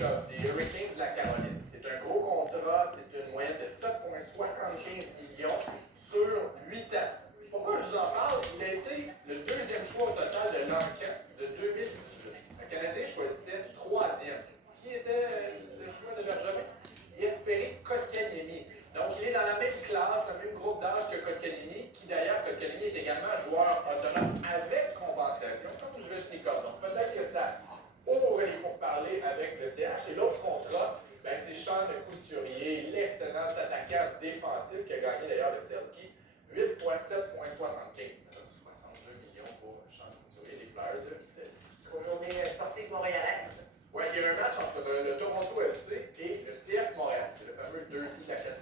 job des Hurricanes de la Caroline. C'est un gros contrat, c'est une moyenne de 7,75 millions sur 8 ans. Pourquoi je vous en parle? Il a été le deuxième choix au total de l'enquête de 2018. Le Canadien choisissait troisième. Qui était le choix de Bergevin? Jesperi Kotkaniemi. Donc, il est dans la même classe, le même groupe d'âge que Kotkaniemi, qui d'ailleurs, Kotkaniemi est également joueur autonome avec compensation, comme Svechnikov. Donc, peut-être que ça ouvre les pourparlers avec le CH. Et l'autre contrat, ben, c'est Sean Couturier, l'excellent attaquant défensif qui a gagné d'ailleurs le Selkie. 8 fois 7,75. Ça donne 62 millions pour Sean Couturier, les Flyers de Philadelphie. Aux journées sportives montréalaises. Oui, il y a un match entre le Toronto FC et le CF Montréal. C'est le fameux derby de la 4